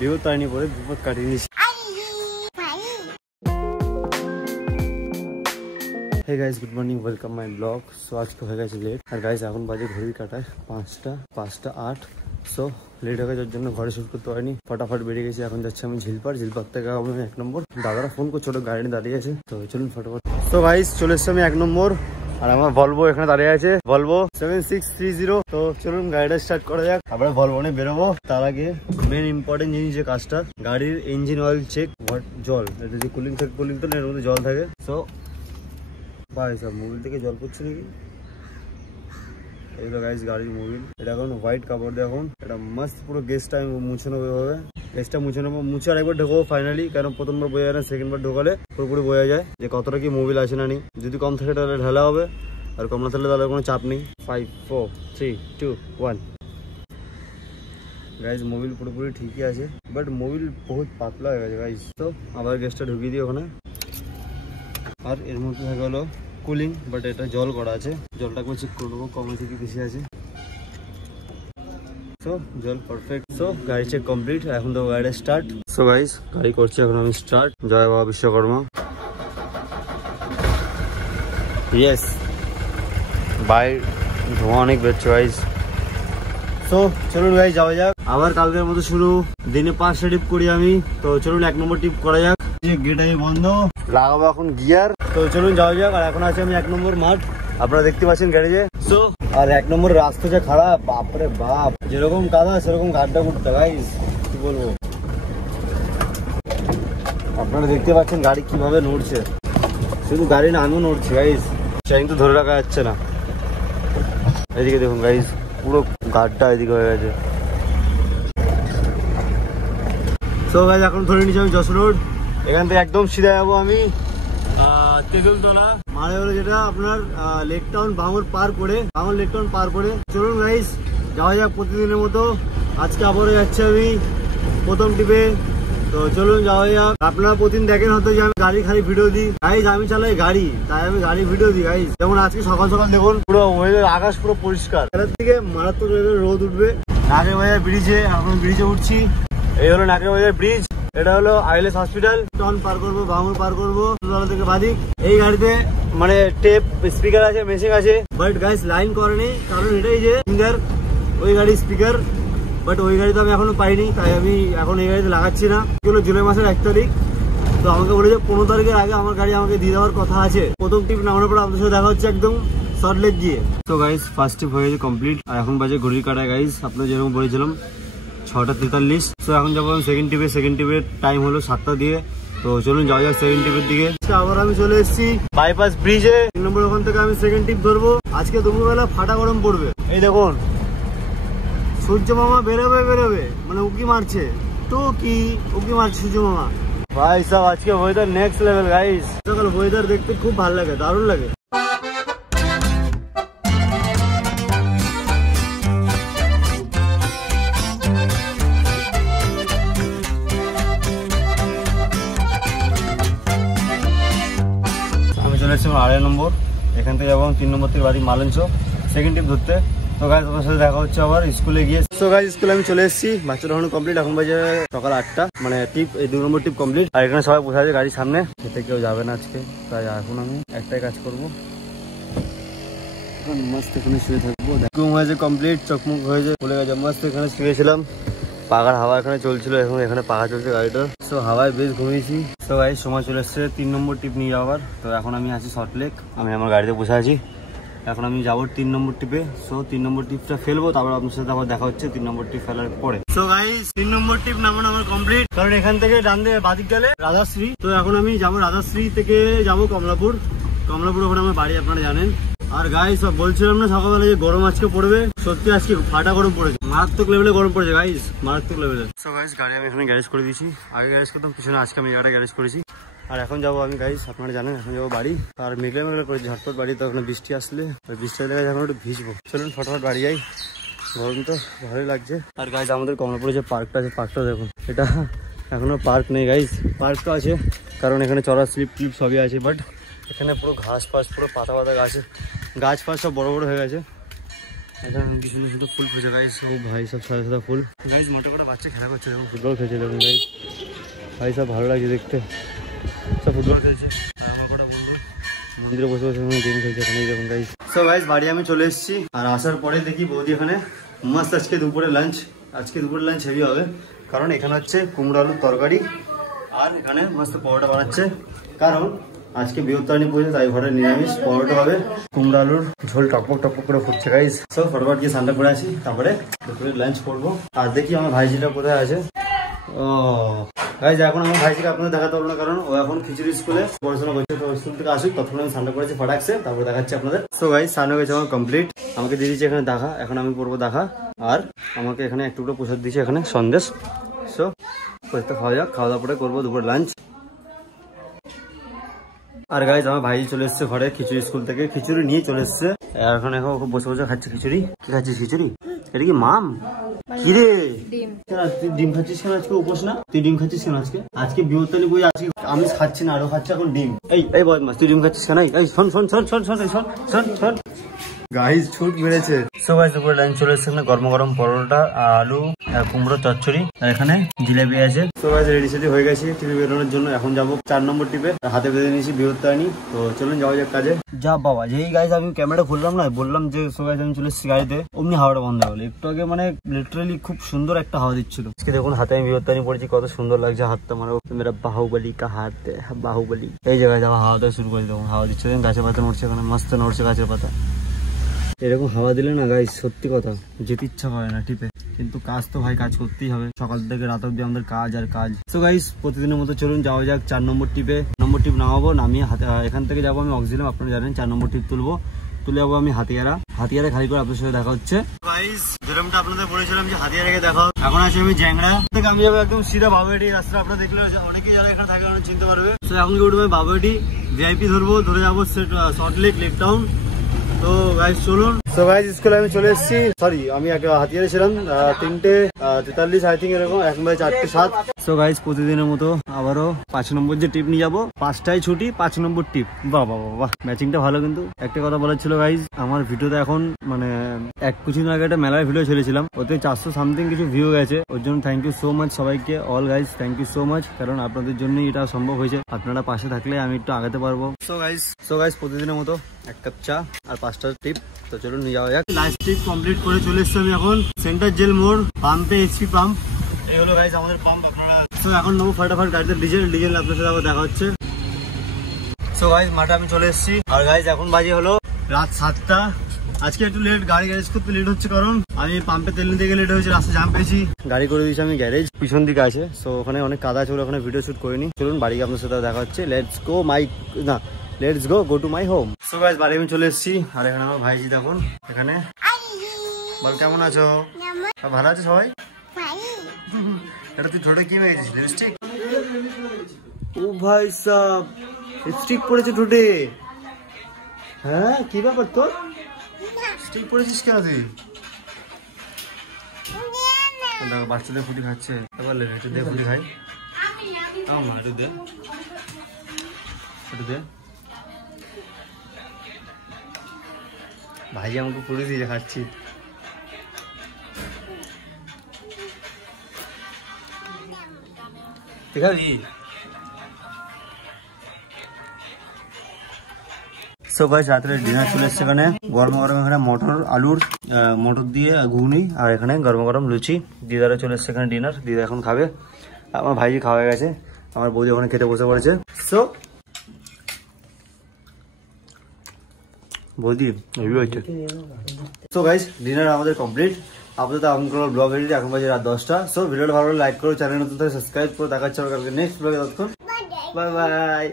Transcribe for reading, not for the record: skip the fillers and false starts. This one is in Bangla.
বিপদ পাইনি পরে বিপদ কাটিয়ে নিয়েছি। Hey guys, good morning, welcome my vlog. So आज को है guys लेट और guys এখন বাজে ঘড়ির কাটায় 5টা 8। সো লেট হয়ে যাওয়ার জন্য ঘরে শুট করতে পারিনি, ফটাফট বেরিয়ে গেছি। এখন যাচ্ছি আমি ঝিলপার থেকে আমি 1 নম্বর। দাদারা ফোন করছে, ছোট গাড়ি দাঁড়িয়ে আছে, তো চলুন ফটাফট। সো গাইস চলে এসছি আমি 1 নম্বর আর আমার ভলভো এখানে দাঁড়িয়ে আছে, ভলভো 7630। তো চলুন গাড়িটা স্টার্ট করা যাক, আমরা ভলভো নিয়ে বেরোবো। তার আগে মেন ইম্পর্টেন্ট জিনিস যে কাজটা, গাড়ির ইঞ্জিন অয়েল চেক, জল, এটা যে কুলিং থাকে, কুলিং তো এর মধ্যে জল থাকে। সো ভাই সব মোবিল থেকে জল পড়ছে নাকি, এইগুলো গাইস গাড়ির মোবিল। এটা এখন হোয়াইট কাপড় দিয়ে এখন এটা মাস্ট পুরো গেসটা আমি মুছে নেবো, এভাবে গেসটা মুছে নেবো। মুছে আরেকবার ঢোকাবো ফাইনালি, কারণ প্রথমবার বোঝা যায় না, সেকেন্ডবার ঢোকালে পুরোপুরি বোঝা যায় যে কতটা কি মোবিল আছে না নি। যদি কম থাকে তাহলে ঢালা হবে, আর কম না থাকলে তাহলে কোনো চাপ নেই। 5 4 3 2 1 গাইস মোবিল পুরোপুরি ঠিকই আছে, বাট মোবিল বহুত পাতলা হয়ে গেছে গাইস। তো আবার গ্যাসটা ঢুকিয়ে দিই ওখানে। আর এর মধ্যে হয়ে গেল কুলিং, বাট এটা জল করা আছে, জলটা করে চেক করে নেবো কমে থেকে বেশি আছে। সো জল পারফেক্ট। সো গাড়ি চেক কমপ্লিট, এখন তো গাড়িটা স্টার্ট। সো গাইস গাড়ি করছি এখন আমি স্টার্ট। জয় বাবা বিশ্বকর্মা। ইয়েস বাই, ধোঁয়া অনেক বেরোচ্ছে গাইস। তো চলুন গাইস যাওয়া যাক, আবার কালকের মতো শুরু। দিনে 5টা টিপ করি আমি, তো চলুন 1 নম্বর টিপ করা যাক। গেট আমি বন্ধ, লাগাবো এখন গিয়ার। তো চলুন যাওয়া যাক। আর এখন আছে আমি 1 নম্বর মাঠ, আপনারা দেখতে পাচ্ছেন গ্যারেজে। সো আর 1 নম্বর রাস্তা যা খারাপ, বাপরে বাপ, যেরকম কাদা সেরকম গাড্ডা গুড্ডা গাইস, কি বলবো। আপনারা দেখতে পাচ্ছেন গাড়ি কিভাবে নড়ছে, শুধু গাড়ি না আমিও নড়ছি গাইস, চেইন তো ধরে রাখা যাচ্ছে না। এদিকে দেখুন গাইস, পুরো গাড্ডা এদিকে হয়ে গেছে। সো গাইস এখন ধরে নিচ্ছি আমি যশোর রোড, এখান থেকে একদম সিধা যাবো আমি তেঁতুলতলা, মানে হলো যেটা আপনার লেক টাউন ভাঙর পার করে, ভাঙর লেক টাউন পার করে। চলুন গাইস যাওয়া যাক প্রতিদিনের মতো। আজকে আবারও যাচ্ছি আমি প্রথম টিপে, তো চলুন যাওয়া যাক। আপনারা প্রতিদিন দেখেন হয়তো যে আমি গাড়ি খালি ভিডিও দিই গাইস, আমি চালাই গাড়ি, তাই আমি গাড়ি ভিডিও দিই গাইস। যেমন আজকে সকাল সকাল দেখুন পুরো ওয়েদার, আকাশ পুরো পরিষ্কার, এটার থেকে মারাত্মক রোদ উঠবে। নাগের বাজার ব্রিজে, এখন ব্রিজে উঠছি। এই হলো নাগের বাজার ব্রিজ, এটা হলো আইলেস হসপিটাল। টাউন পার করবো, ভাঙর পার করবো থেকে বাদিক। এই গাড়িতে মানে টেপ স্পিকার আছে, মেশিং আছে, বাট গাইস লাইন করে নেই, কারণ এটাই যে সিঙ্গার ওই গাড়ির স্পিকার, বাট ওই গাড়িতে আমি এখনো পাইনি, তাই আমি এখন এই গাড়িতে লাগাচ্ছি না। এগুলো জুলাই মাসের 1 তারিখ, তো আমাকে বলেছে 15 তারিখের আগে আমার গাড়ি আমাকে দিয়ে দেওয়ার কথা আছে। প্রথম টিপ নামানোর পর আপনাদের সাথে দেখা হচ্ছে একদম সল্টলেক গিয়ে। তো গাইস ফার্স্ট টিপ হয়ে গেছে কমপ্লিট, আর এখন বাজে ঘড়ির কাটায় গাইস আপনাদের যেরকম বলেছিলাম 6টা 43। তো এখন যাবো আমি সেকেন্ড টিপে, সেকেন্ড টিপের টাইম হলো 7টা দিয়ে। তো চলুন যাওয়া যাক সেকেন্ড টিপের দিকে। আবার আমি চলে এসেছি বাইপাস ব্রিজে, 3 নম্বর ওখান থেকে আমি সেকেন্ড টিপ ধরবো। আজকে দুপুরবেলা ফাটা গরম পড়বে, এই দেখুন সূর্য মামা বেরোবে, মানে উকি মারছে, তো কি উকি মারছে সূর্য মামা। ভাই সব আজকে ওয়েদার নেক্সট লেভেল গাইস, সকাল ওয়েদার দেখতে খুব ভালো লাগে, দারুণ লাগে। আমার 2.5 নম্বর, এখান থেকে যাবো 3 নম্বর থেকে বাড়ি মালঞ্চ, সেকেন্ড টিপ ধরতে। তো গাইস আপনার সাথে দেখা হচ্ছে আবার স্কুলে গিয়ে। তো গাইস স্কুলে আমি চলে এসেছি, বাচ্চা পড়ানো কমপ্লিট, এখন বাজে সকাল 8টা, মানে টিপ এই 2 নম্বর টিপ কমপ্লিট। আর এখানে সবাই বসে আছে গাড়ির সামনে, খেতে কেউ যাবে না আজকে, তাই এখন আমি একটাই কাজ করবো, এখন মস্ত এখানে শুয়ে থাকবো। ঘুম হয়েছে কমপ্লিট, চোখমুখ হয়েছে খুলে গেছে, মস্ত এখানে শুয়েছিলাম, পাখার হাওয়া এখানে চলছিল, এখন এখানে পাখা চলছে গাড়িটা। তো হাওয়ায় বেশ ঘুমিয়েছি। তো গাইস সময় চলে এসছে 3 নম্বর টিপ নিয়ে যাওয়ার। তো এখন আমি আছি সল্টলেক, আমি আমার গাড়িতে বসে আছি, এখন আমি যাবো 3 নম্বর টিপে। সো 3 নম্বর টিপটা ফেলবো, তারপর আপনার সাথে আবার দেখা হচ্ছে 3 নম্বর টিপ ফেলার পরে। সো গাইস 3 নম্বর টিপ নামানো আমার কমপ্লিট, কারণ এখান থেকে ডান দিকে বাদিক গেলে রাধাশ্রী। তো এখন আমি যাবো রাধাশ্রী থেকে যাবো কমলাপুর, ওখানে আমার বাড়ি আপনারা জানেন। আর গাইস সব বলছিলাম না সকালবেলা যে গরম আজকে পড়বে, সত্যি আজকে ফাটা গরম পড়েছে, মারাত্মক লেভেলে গরম পড়েছে গাইস, মারাত্মক লেভেলে। সো গাইস গাড়ি আমি এখানে গ্যারেজ করে দিয়েছি, আগে গ্যারেজ করতাম পিছনে, আজকে আমি গাড়ি গ্যারেজ করেছি। আর এখন যাবো আমি গাইস, আপনারা জানেন এখন যাবো বাড়ি। আর মেঘলা করে ঝটপট বাড়ি, তো ওখানে বৃষ্টি আসলে ওই বৃষ্টির জায়গায় এখন একটু ভিজবো। চলুন ফটাফট বাড়ি যাই, গরম তো ভালোই লাগছে। আর গাইস আমাদের কমলাপুরে যে পার্কটা আছে, পার্কটা দেখুন, এটা এখনো পার্ক নেই গাইস, পার্কটা আছে কারণ এখানে চড়া স্লিপ টিপ সবই আছে, বাট এখানে পুরো ঘাস ফাস, পুরো পাতা গাছ ফাস সব বড় বড় হয়ে গেছে। শুধু শুধু ফুল ফুটে গাইস। ও ভাই সব সাদা সাদা ফুল গাইস। মোটা করে বাচ্চা খেলা করছে, দেখুন ফুটবল খেলছে দেখুন গাইস। ভাই সব ভালো লাগছে দেখতে, সব ফুটবল খেলছে। আর আমার কটা বন্ধু মন্দিরে বসে বসে গেম খেলছে এখানে দেখুন গাইস। সো গাইস বাড়ি আমি চলে এসেছি, আর আসার পরে দেখি বৌদি এখানে মাস্ত আজকে দুপুরে লাঞ্চ হেভি হবে, কারণ এখানে হচ্ছে কুমড়ো আলুর তরকারি আর এখানে মস্ত পরোটা বানাচ্ছে। কারণ আজকে বৃহত্তরানী পুজো, তাই ঘরে নিরামিষ পরোটা হবে, কুমড়ো আলুর ঝোল টকপক টকপক করে ফুটছে গাইস। সব ফটোফট গিয়ে স্নানটা করে আসি, তারপরে দুপুরে লাঞ্চ করবো। আর দেখি আমার ভাইজিটা কোথায় আছে। ও গাইস এখন আমার ভাইজিকে আপনাদের দেখাতে পারবো না, কারণ ও এখন খিচুড়ি স্কুলে পড়াশোনা করছে। তো স্কুল থেকে আসুক, তখন আমি স্নানটা করেছি ফটাকছে, তারপরে দেখাচ্ছি আপনাদের। সো গাইস স্নান হয়ে গেছে আমার কমপ্লিট, আমাকে দিয়ে দিচ্ছে এখানে দেখা, এখন আমি পড়বো দেখা। আর আমাকে এখানে একটু প্রসাদ দিচ্ছে এখানে সন্দেশ। সো প্রসাদটা খাওয়া যাক, খাওয়া দাওয়া পরে করবো দুপুরে লাঞ্চ। আর গাইজ আমার ভাই চলে এসছে ঘরে খিচুড়ি স্কুল থেকে, খিচুড়ি নিয়ে চলে এসছে। এখন বসে বসে খাচ্ছে খিচুড়ি। কি খাচ্ছিস খিচুড়ি? এটা কি মাম? কিরে তুই ডিম খাচ্ছিস কেন আজকে? উপোস না? তুই ডিম খাচ্ছিস কেন আজকে? আজকে বৃহত্তরানী পুজো, আজকে আমি খাচ্ছি না, আরো খাচ্ছি এখন ডিম। এই বদমাস তুই ডিম খাচ্ছিস কেন? এই শোন শোন শোন শোন শোন শোন শোন শোন গাইজ ছুট মেরেছে। সো গাইজ দুপুরে লাঞ্চ চলে এসছে, এখানে গরম গরম পরোটা, আলু, কুমড়ো চচ্চড়ি, আর এখানে জিলাপি আছে। সো গাইজ রেডি সেডি হয়ে গেছি টিপে বেরোনোর জন্য। এখন যাবো 4 নম্বর টিপে, হাতে বেঁধে নিয়েছি বৃহত্তরানী। তো চলুন যাওয়া যাক কাজে। যা বাবা, যেই গাইজ আমি ক্যামেরাটা খুললাম না, বললাম যে সো গাইজ আমি চলে এসেছি গাড়িতে, অমনি হাওয়াটা বন্ধ হলো। একটু আগে মানে লিটারালি খুব সুন্দর একটা হাওয়া দিচ্ছিল। আজকে দেখুন হাতে আমি বৃহত্তরানী পড়েছি, কত সুন্দর লাগছে হাতটা। মানে মেরা বাহুবলি কা হাত, বাহুবলি। এই জায়গায় যাওয়া হাওয়া দেওয়া শুরু করে, দেখুন হাওয়া দিচ্ছে, গাছের পাতা নড়ছে, এখানে মস্ত নড়ছে গাছের পাতা। এরকম হাওয়া দিলে না গাইস সত্যি কথা যেতে ইচ্ছা করে না টিপে, কিন্তু কাজ তো ভাই কাজ করতেই হবে, সকাল থেকে রাত অব্দি আমাদের কাজ আর কাজ। তো গাইস প্রতিদিনের মতো চলুন যাওয়া যাক 4 নম্বর টিপে। নম্বর টিপ নামাবো, নামিয়ে এখান থেকে যাবো আমি অক্সিজেন, আপনারা জানেন 4 নম্বর টিপ তুলে যাবো আমি হাতিয়ারা খালি করে আপনার সাথে দেখা হচ্ছে। গাইস যেরকমটা আপনাদের বলেছিলাম যে হাতিয়ারাকে দেখা, এখন আছি আমি জ্যাংড়া থেকে, আমি যাবো একদম সিধা বাবুয়াটি রাস্তা। আপনারা দেখলে অনেকেই যারা এখানে থাকে অনেক চিনতে পারবে। তো এখন কি উঠবো বাবুয়াটি, ভিআইপি ধরবো, ধরে যাবো সল্ট লেক টাউন। তো গাইস চলুন। সো গাইস স্কুলে আমি চলে এসেছি, সরি আমি হাতিয়ারে ছিলাম 3:43 আই থিঙ্ক এরকম, এখন বাজে 4:07। সো গাইস প্রতিদিনের মতো আবারও 5 নম্বর যে টিপ নিয়ে যাবো, 5টায় ছুটি, 5 নম্বর টিপ। বাহ বাহ বাহ, ম্যাচিংটা ভালো। কিন্তু একটা কথা বলার ছিল গাইস, আমার ভিডিওতে এখন মানে কিছুদিন আগে একটা মেলার ভিডিও ছেড়েছিলাম, ওতে 400 সামথিং কিছু ভিউ গেছে। ওর জন্য থ্যাংক ইউ সো মাচ সবাইকে, all guys thank you so much, কারণ আপনাদের জন্যই এটা সম্ভব হয়েছে। আপনারা পাশে থাকলে আমি একটু আগাতে পারবো। সো গাইস প্রতিদিনের মতো 1 কাপ চা আর 5টা টিপ। তো চলুন নিয়ে যাওয়া যাক। লাস্ট টিপ কমপ্লিট করে চলে এসেছি আমি এখন সেন্টার জেল মোড় পাম্পে, এইচপি পাম্প। এই হলো গাইস আমাদের পাম্প। আপনারা তো এখন নেবো ফটাফট গাড়িতে ডিজেল আপনার সাথে আবার দেখা হচ্ছে। সো গাইস মাঠে আমি চলে এসেছি, আর গাইস এখন বাজে হলো রাত 7টা। আজকে একটু লেট, গাড়ি গ্যারেজ করতে লেট হচ্ছে, কারণ আমি পাম্পে তেল নিতে গিয়ে লেট হয়েছে, রাস্তা জাম পেয়েছি। গাড়ি করে দিয়েছি আমি গ্যারেজ, পিছন দিকে আছে। সো ওখানে অনেক কাদা আছে, ওখানে ভিডিও শুট করিনি। চলুন বাড়ি আপনার সাথে দেখা হচ্ছে। Let's go to my home. So guys বাড়ি আমি চলে এসেছি, আর এখানে আমার ভাইজি দেখুন এখানে। বল কেমন আছো? ভালো আছে সবাই? এটা তুই ঠোঁটে কি মেরেছিস? লিপস্টিক? ও ভাই সাব লিপস্টিক পড়েছে ঠোঁটে। হ্যাঁ কি ব্যাপার তোর? স্টিক পড়েছিস কেন তুই? দেখো বাচ্চাদের ফুটি খাচ্ছে, এবার একটু দে ফুটি খাই। একটু দে ভাই, আমাকে ফুটি দিয়ে খাচ্ছি। ঠিক আছে। সো গাইস রাত্রে ডিনার চলে এসছে, এখানে গরম গরম এখানে মটর দিয়ে ঘুগনি, আর এখানে গরম গরম লুচি। দিদারা চলে এসছে এখানে ডিনার, দিদা এখন খাবে। আমার ভাইজি খাওয়া হয়ে গেছে, আমার বৌদি ওখানে খেতে বসে পড়েছে। সো বৌদি হেভি হচ্ছে। সো গাইস ডিনার আমাদের কমপ্লিট। আপাতত এখন ব্লগ এডিট, এখন বাজে রাত 10টা। সো ভিডিওটা ভালো লাইক করো, চ্যানেল নতুন সাবস্ক্রাইব করো। দেখা হচ্ছে কালকে নেক্সট ব্লগে। ততক্ষণ বাই বাই।